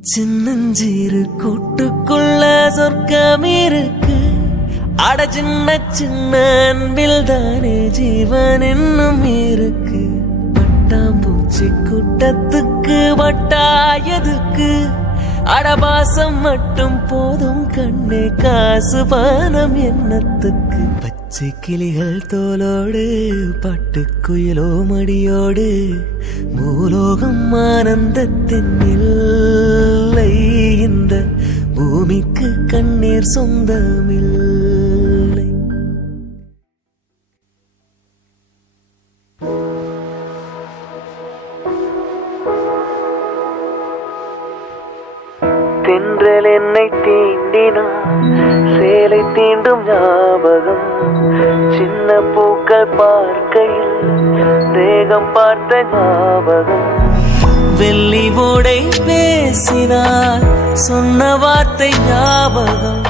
சின்னஞ்சீரு கூட்டுக்குள்ள சொர்க்கம் இருக்கு. அட சின்ன சின்ன அன்பில் தானே ஜீவன் இன்னும் இருக்கு. பட்டாம்பூச்சி கூட்டத்துக்கு வட்டாயதுக்கு அடபாசம் மட்டும் போதும் கண்ணே, காசு பானம் எண்ணத்துக்கு. பச்சை கிளிகள் தோலோடு பட்டுக்குயிலோ மடியோடு பூலோகம் ஆனந்தத்தின் இல்லை. இந்த பூமிக்கு கண்ணீர் சொந்தமில்லை. தென்றல் என்னை தீண்டினான், சேலை தீண்டும் ஞாபகம். சின்ன பூக்கள் பார்க்கையில் தேகம் பார்த்த ஞாபகம். வெள்ளி ஓடை பேசினார், சொன்ன வார்த்தை ஞாபகம்.